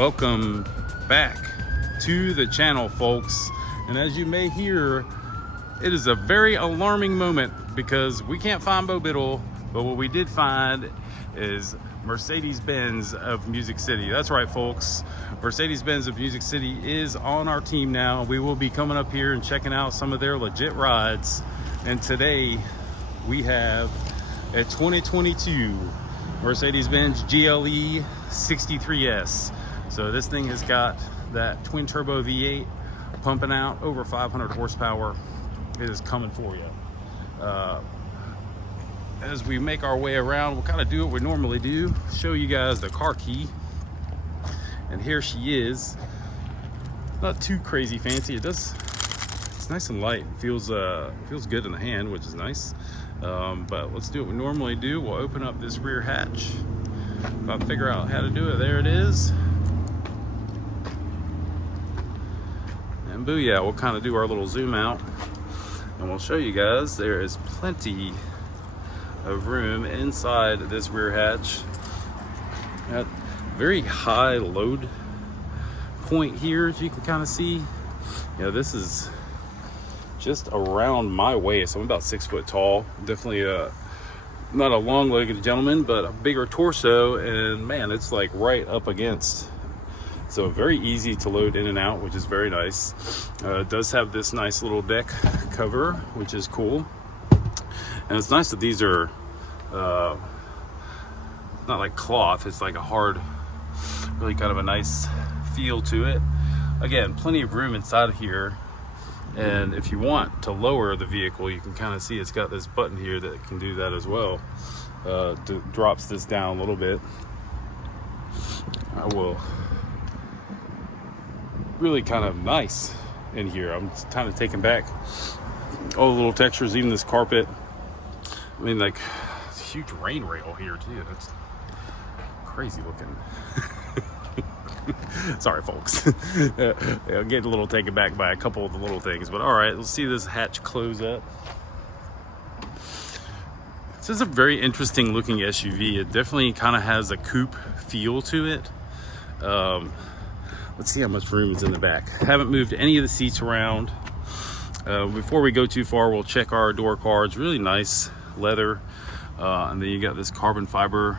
Welcome back to the channel, folks. And as you may hear, it is a very alarming moment because we can't find Bo Biddle, but what we did find is Mercedes Benz of Music City. That's right, folks. Mercedes Benz of Music City is on our team now. We will be coming up here and checking out some of their legit rides. And today we have a 2022 Mercedes Benz GLE 63S. So this thing has got that twin turbo V8 pumping out over 500 horsepower. It is coming for you. As we make our way around, we'll kind of do what we normally do, show you guys the car key. And here she is. Not too crazy fancy. It's nice and light. It feels good in the hand, which is nice. But let's do what we normally do. We'll open up this rear hatch. If I figure out how to do it, there it is. And booyah, we'll kind of do our little zoom out and we'll show you guys there is plenty of room inside this rear hatch. Got very high load point here, as you can kind of see. This is just around my waist. I'm about 6 foot tall. Definitely not a long-legged gentleman, but a bigger torso, and man, it's like right up against. So very easy to load in and out, which is very nice. It does have this nice little deck cover, which is cool. And it's nice that these are not like cloth, it's like a hard, really kind of a nice feel to it. Again, plenty of room inside of here. And if you want to lower the vehicle, you can kind of see it's got this button here that can do that as well. Drops this down a little bit. I will really kind of nice in here. I'm kind of taken back. All the little textures, even this carpet. I mean, like, it's a huge rain rail here too. That's crazy looking. Sorry, folks. I'm getting a little taken back by a couple of the little things, but all right, let's see this hatch close up. This is a very interesting looking SUV. It definitely kind of has a coupe feel to it. Let's see how much room is in the back. Haven't moved any of the seats around. Before we go too far, we'll check our door cards. Really nice leather. And then you got this carbon fiber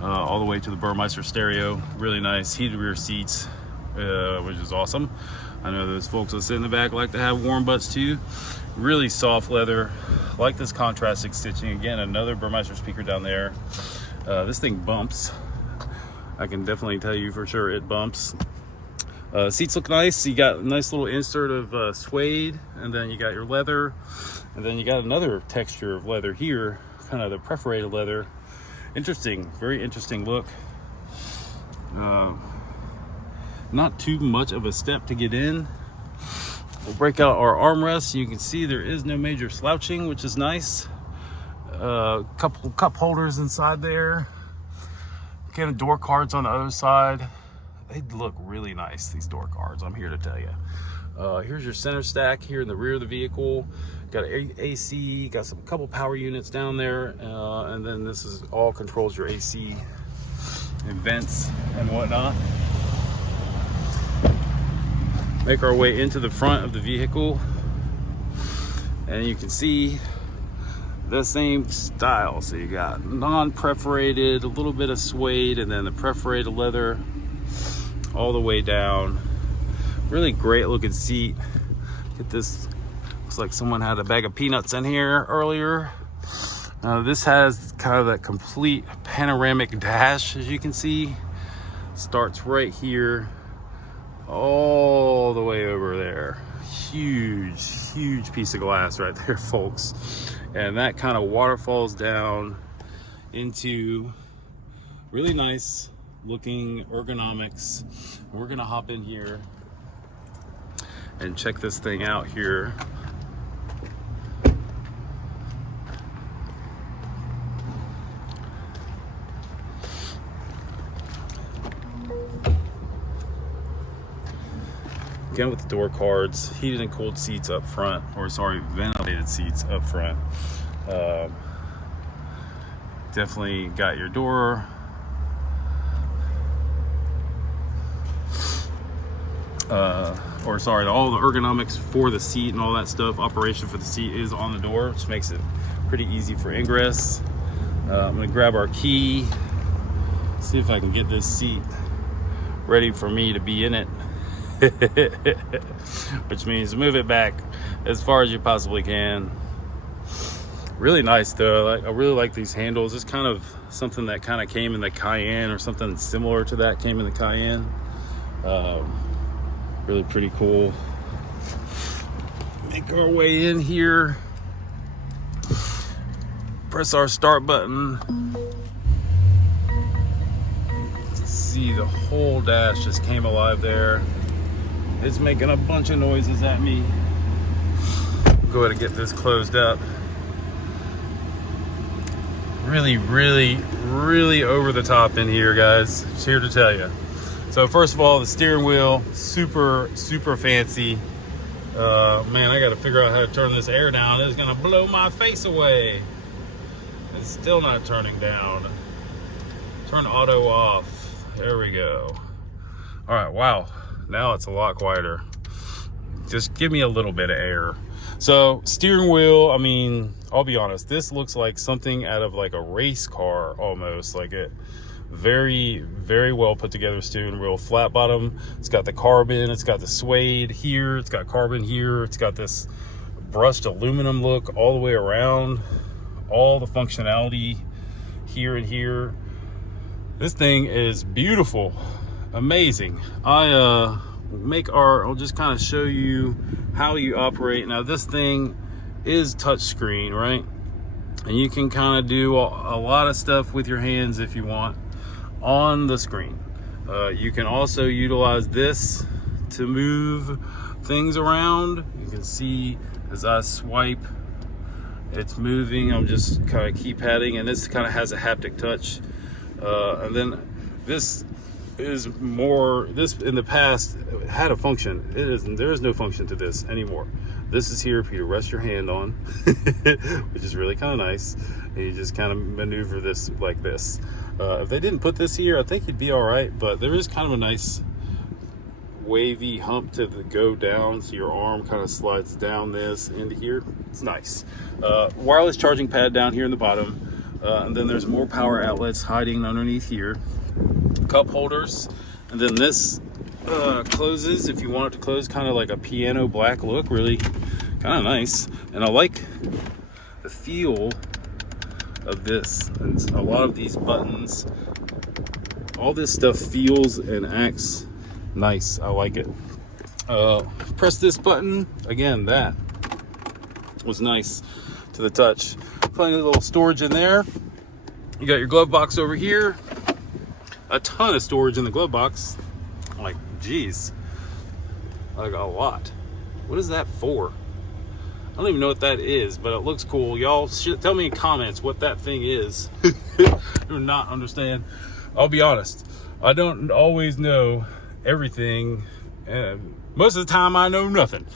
all the way to the Burmeister stereo. Really nice heated rear seats, which is awesome. I know those folks that sit in the back like to have warm butts too. Really soft leather. Like this contrasting stitching. Again, another Burmeister speaker down there. This thing bumps. I can definitely tell you for sure it bumps. Seats look nice. You got a nice little insert of suede, and then you got your leather, and then you got another texture of leather here, kind of the perforated leather. Interesting, very interesting look. Not too much of a step to get in. We'll break out our armrests. You can see there is no major slouching, which is nice. Couple cup holders inside there. Again, door cards on the other side. They look really nice, these door cards, I'm here to tell you. Here's your center stack here in the rear of the vehicle. Got an AC, got some couple power units down there, and then this is all controls your AC and vents and whatnot. Make our way into the front of the vehicle, and you can see the same style. So you got non-perforated, a little bit of suede, and then the perforated leather all the way down. Really great looking seat. Get this, looks like someone had a bag of peanuts in here earlier. This has kind of that complete panoramic dash, as you can see. Starts right here all the way over there. Huge piece of glass right there, folks. And that kind of waterfalls down into really nice looking ergonomics. And we're gonna hop in here and check this thing out here. Again, with the door cards, heated and cooled seats up front, or sorry, ventilated seats up front. Definitely got your door or sorry, all the ergonomics for the seat and all that stuff, operation for the seat is on the door, which makes it pretty easy for ingress. I'm gonna grab our key, see if I can get this seat ready for me to be in it. Which means move it back as far as you possibly can. Really nice though. I really like these handles. It's kind of something that kind of came in the Cayenne, or something similar to that came in the Cayenne. Really pretty cool. Make our way in here. Press our start button. See, the whole dash just came alive there. It's making a bunch of noises at me. Go ahead and get this closed up. Really, really, really over the top in here, guys. It's here to tell you. So first of all, the steering wheel, super, super fancy. Man, I gotta figure out how to turn this air down. It's gonna blow my face away. It's still not turning down. Turn auto off. There we go. All right, wow. Now it's a lot quieter. Just give me a little bit of air. So steering wheel, I mean, I'll be honest, this looks like something out of like a race car almost. Like it very, very well put together steering wheel. Flat bottom, it's got the carbon, it's got the suede here, it's got carbon here, it's got this brushed aluminum look all the way around. All the functionality here and here. This thing is beautiful. Amazing. I'll just kind of show you how you operate. Now this thing is touch screen, right? And you can kind of do a lot of stuff with your hands if you want on the screen. You can also utilize this to move things around. You can see as I swipe, it's moving. I'm just kind of keypadding, and this kind of has a haptic touch. And then this is more, this in the past had a function. There is no function to this anymore. This is here for you to rest your hand on, which is really kind of nice. And you just kind of maneuver this like this. If they didn't put this here, I think you'd be all right, but there is kind of a nice wavy hump to go down, so your arm kind of slides down this into here. It's nice. Wireless charging pad down here in the bottom, and then there's more power outlets hiding underneath here. Cup holders, and then this closes if you want it to close, kind of like a piano black look. Really kind of nice, and I like the feel of this. And a lot of these buttons, all this stuff feels and acts nice. I like it. Press this button again. That was nice to the touch. Plenty of little storage in there. You got your glove box over here. A ton of storage in the glove box. Like, geez, like a lot. What is that for? I don't even know what that is, but it looks cool. Y'all tell me in comments what that thing is. Do not understand. I'll be honest, I don't always know everything, and most of the time I know nothing.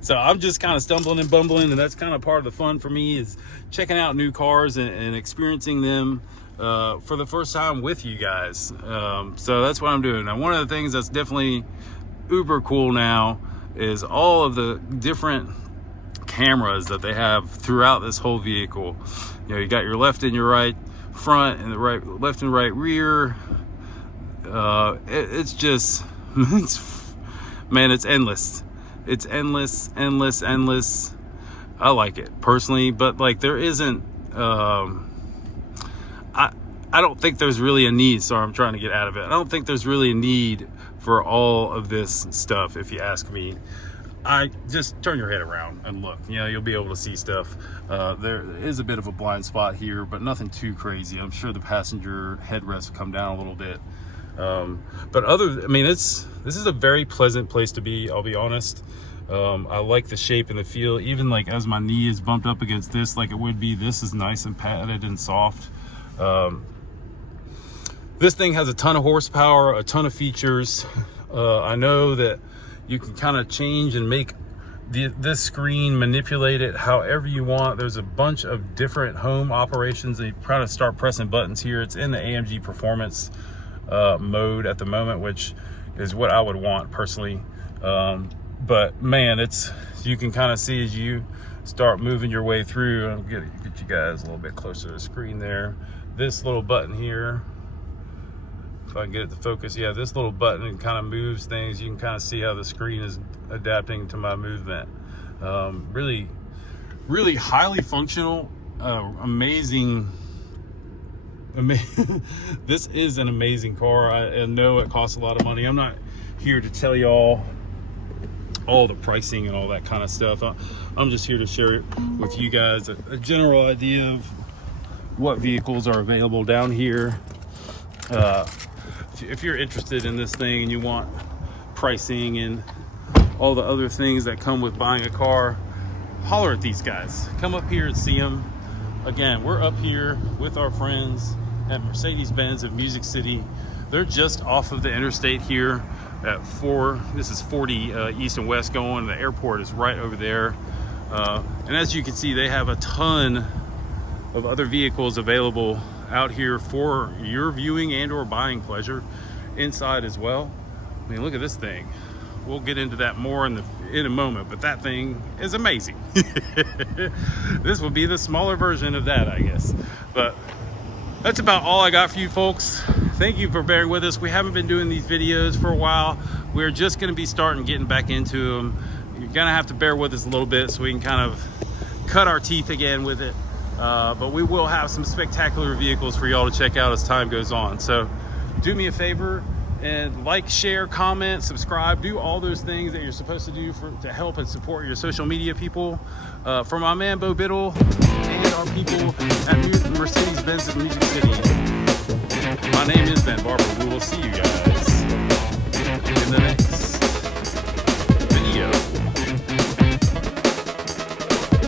So I'm just kind of stumbling and bumbling, and that's kind of part of the fun for me, is checking out new cars and experiencing them for the first time with you guys. So that's what I'm doing. Now, one of the things that's definitely uber cool now is all of the different cameras that they have throughout this whole vehicle. You know, you got your left and your right front, and the right, left and right rear. It's just, man, it's endless. It's endless. I like it personally, but like there isn't, I don't think there's really a need. Sorry, I'm trying to get out of it. I don't think there's really a need for all of this stuff, if you ask me. I just turn your head around and look, you know, you'll be able to see stuff. There is a bit of a blind spot here, but nothing too crazy. I'm sure the passenger headrest will come down a little bit. But this is a very pleasant place to be, I'll be honest. I like the shape and the feel, even like as my knee is bumped up against this, like it would be, this is nice and padded and soft. This thing has a ton of horsepower, a ton of features. I know that you can kind of change and make this screen, manipulate it however you want. There's a bunch of different home operations. They kind of start pressing buttons here. It's in the AMG Performance mode at the moment, which is what I would want personally. But man, you can kind of see as you start moving your way through. I'll get you guys a little bit closer to the screen there. This little button here, if I can get it to focus, yeah, this little button kind of moves things. You can kind of see how the screen is adapting to my movement. Really highly functional, amazing. This is an amazing car. I know it costs a lot of money. I'm not here to tell y'all all the pricing and all that kind of stuff. I'm just here to share with you guys a general idea of what vehicles are available down here. If you're interested in this thing and you want pricing and all the other things that come with buying a car, holler at these guys. Come up here and see them. Again, we're up here with our friends at Mercedes Benz of Music City. They're just off of the interstate here at 4. This is 40 east and west going. The airport is right over there. And as you can see, they have a ton of other vehicles available out here for your viewing and or buying pleasure inside as well. I mean, look at this thing. We'll get into that more in a moment, but that thing is amazing. This will be the smaller version of that, I guess. But that's about all I got for you folks. Thank you for bearing with us. We haven't been doing these videos for a while. We're just going to be getting back into them. You're going to have to bear with us a little bit so we can kind of cut our teeth again with it. But we will have some spectacular vehicles for y'all to check out as time goes on. So do me a favor and like, share, comment, subscribe, do all those things that you're supposed to do to help and support your social media people. For my man Bo Biddle and our people at Mercedes Benz of Music City, my name is Ben Barber. We will see you guys